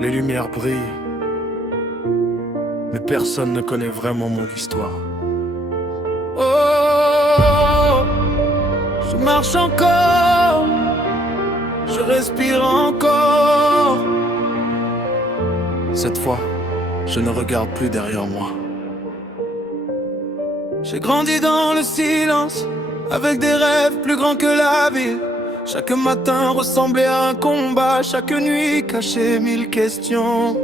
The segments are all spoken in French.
Les lumières brillent, mais personne ne connaît vraiment mon histoire. Oh, je marche encore, je respire encore. Cette fois, je ne regarde plus derrière moi. J'ai grandi dans le silence, avec des rêves plus grands que la ville. Chaque matin ressemblait à un combat, chaque nuit cachait mille questions.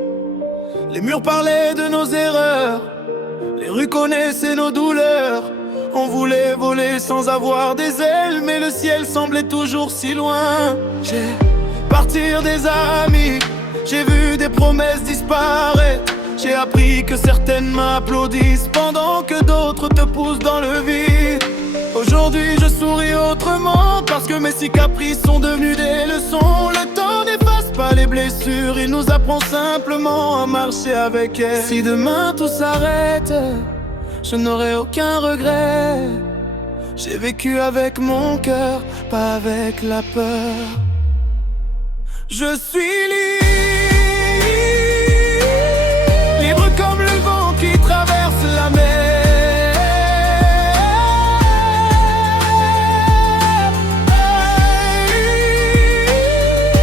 Les murs parlaient de nos erreurs, les rues connaissaient nos douleurs. On voulait voler sans avoir des ailes, mais le ciel semblait toujours si loin. J'ai partir des amis, j'ai vu des promesses disparaître. J'ai appris que certaines m'applaudissent pendant que d'autres te poussent dans le vide. Aujourd'hui je souris autrement parce que mes cicatrices sont devenues des leçons. Le temps n'efface pas les blessures, il nous apprend simplement à marcher avec elles. Si demain tout s'arrête, je n'aurai aucun regret. J'ai vécu avec mon cœur, pas avec la peur. Je suis libre comme le vent qui traverse la mer.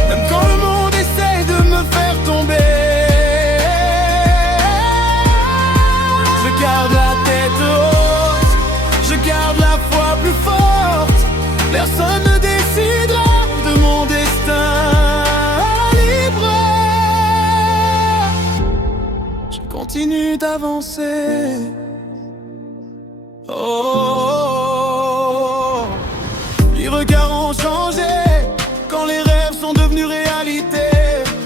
Même quand le monde essaie de me faire tomber, je garde la tête haute, je garde la foi plus forte. Personne ne décidera de mon destin. Continue d'avancer. Oh, les regards ont changé quand les rêves sont devenus réalité.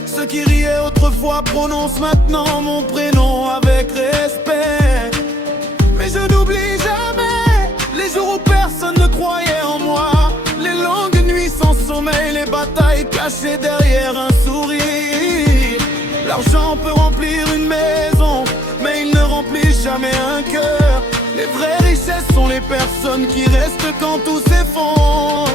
Ceux qui riaient autrefois prononcent maintenant mon prénom avec respect. Mais je n'oublie jamais les jours où personne ne croyait en moi. Les longues nuits sans sommeil, les batailles cachées derrière un sourire. L'argent peut remplir une maison, mais il ne remplit jamais un cœur. Les vraies richesses sont les personnes qui restent quand tout s'effondre.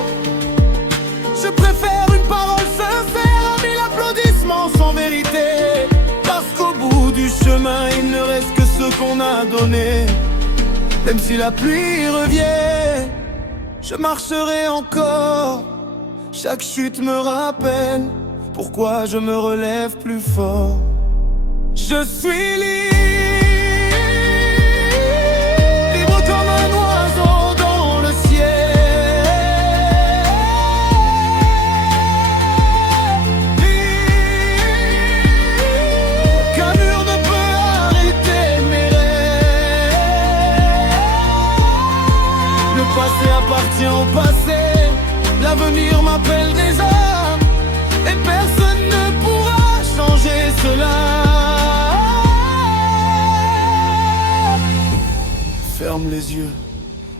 Je préfère une parole sincère à mille applaudissements sans vérité. Parce qu'au bout du chemin, il ne reste que ce qu'on a donné. Même si la pluie revient, je marcherai encore. Chaque chute me rappelle pourquoi je me relève plus fort. Je suis libre comme un oiseau dans le ciel. Aucun mur ne peut arrêter mes rêves. Le passé appartient au passé, l'avenir m'appelle des âmes. Et personne ne pourra changer cela. Ferme les yeux,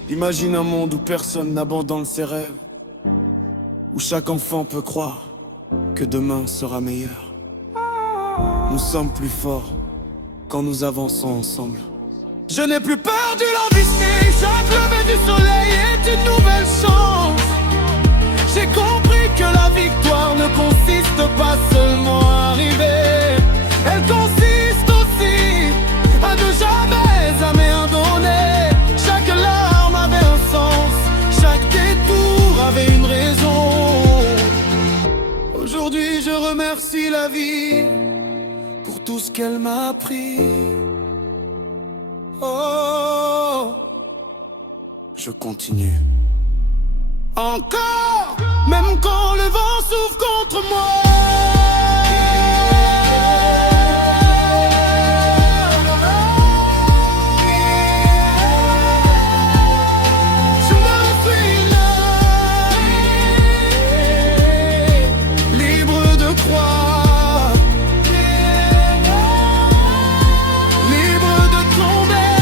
imagine un monde où personne n'abandonne ses rêves, où chaque enfant peut croire que demain sera meilleur. Nous sommes plus forts quand nous avançons ensemble. Je n'ai plus peur du lendemain, chaque lever du soleil est une nouvelle chance. J'ai compris que la victoire ne consiste pas seulement à arriver. Elle consiste aussi à ne jamais abandonner. Chaque larme avait un sens, chaque détour avait une raison. Aujourd'hui je remercie la vie pour tout ce qu'elle m'a appris. Oh, je continue. Encore, même quand le vent souffle contre moi. Je me suis là, libre de croire, libre de tomber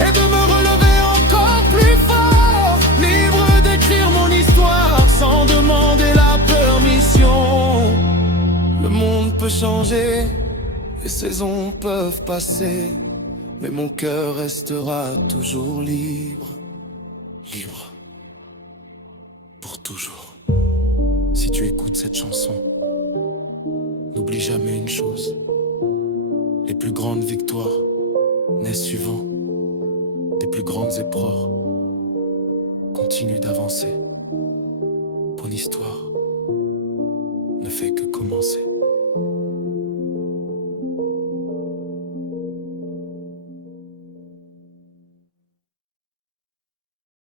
et de me relever encore plus fort. Libre d'écrire mon histoire sans demander la permission. Le monde peut changer, les saisons peuvent passer, mais mon cœur restera toujours libre. Libre. Pour toujours. Si tu écoutes cette chanson, n'oublie N'oublie jamais une chose, les plus grandes victoires naissent souvent des plus grandes épreuves. Continue d'avancer, ton histoire ne fait que commencer.